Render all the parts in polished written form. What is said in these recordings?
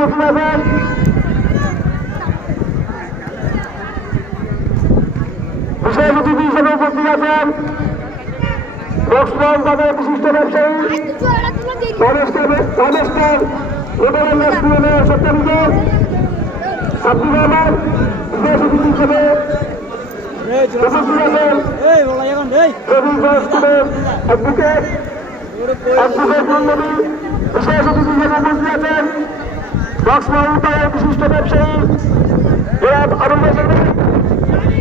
উপস্থিত আছেন বিশেষ অতিথি হিসেবে উপস্থিত আছেন বক্সবল বাজারের বিশিষ্ট ব্যবসায়ী সত্যাধিকার আব্দুল রহমান বিশেষ অতিথি হিসেবে উপস্থিত আছেন অ্যাডভোকেট মন্ডলী বিশেষ অতিথি হিসেবে উপস্থিত আছেন বক্সবল বাজারের বিশিষ্ট ব্যবসায়ী জনাব আবুল হাসান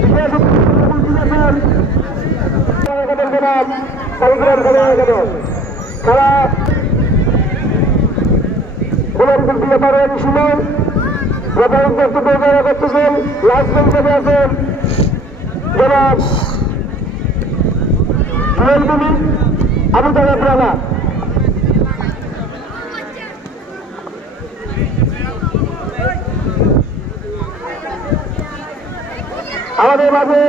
বিশেষ অতিথি হিসেবে উপস্থিত আছেন জনাব খেলা গোলামপুর দিয়ে পারেন সুমন প্রধান বক্তব্য করতেছেন লাস্ট বেঞ্চে আছেন জনাব জুয়েলগুলি আবু তালেব রানা। আমাদের মাঝে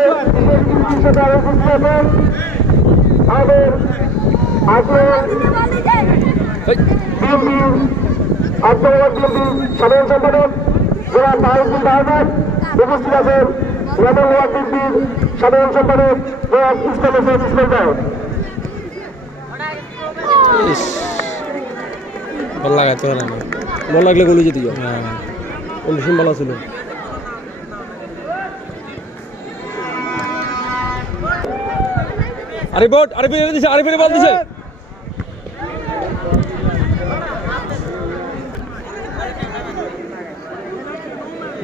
উপস্থিত আছেন আমাদের সাধারণ সম্পাদক জনাব বাহাউদ্দিন আহমেদ, উপস্থিত আছেন রেবেল ওয়ার্ড বিএনপির সাধারণ সম্পাদক জনাব ইসলাম হোসেন ইসমাইল। ভালো লাগাতে হবে না, ভালো লাগলে গলি যেতে যাও। কন্ডিশন ভালো ছিল। আরিফ দিছে, আরিফের বল দিছে।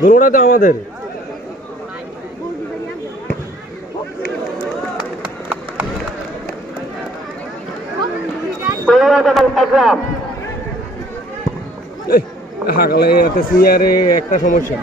দুটোটা তো আমাদের। হাগালে এতে সিনিয়রে একটা সমস্যা।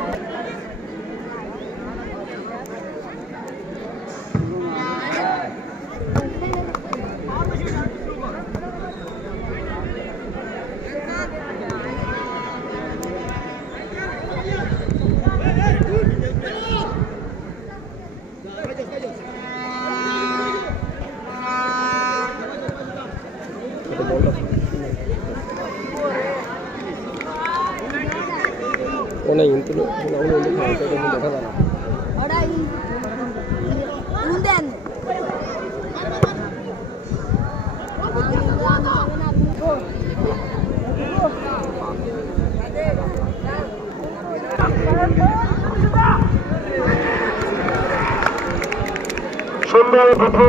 অনেক কিন্তু দেখা যায় না। সুন্দর পুত্র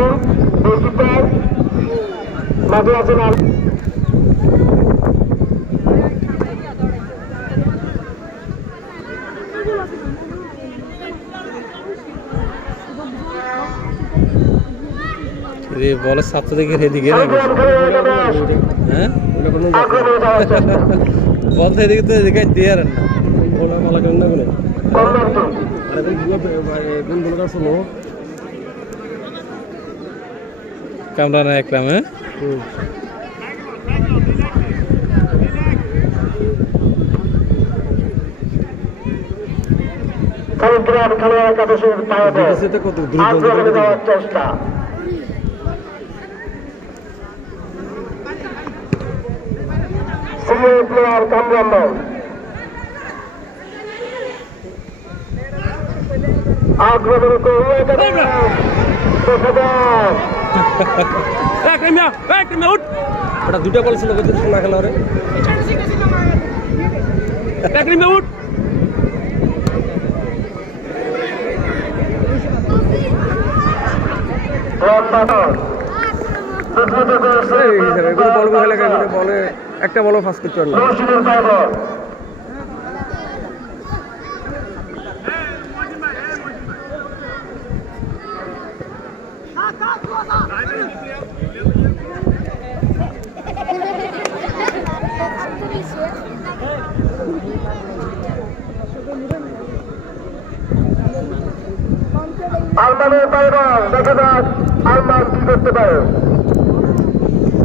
মাঝে আছেন বলে ছাত্র দেখে এদিকে হ্যাঁ বলতে এদিকে তো এদিকে দিয়ে আর না বলা মালা কেমন না বলে কামরান একরাম। হ্যাঁ কত চেষ্টা প্লেয়ার কামরান আগ্রহের ওটা দুটা বল ছিল না খেলা রে উঠ বলে একটা বলও ফাঁস করতে পারলো। আলমানের বাইরে দেখা যাক আলমান কি করতে পারে।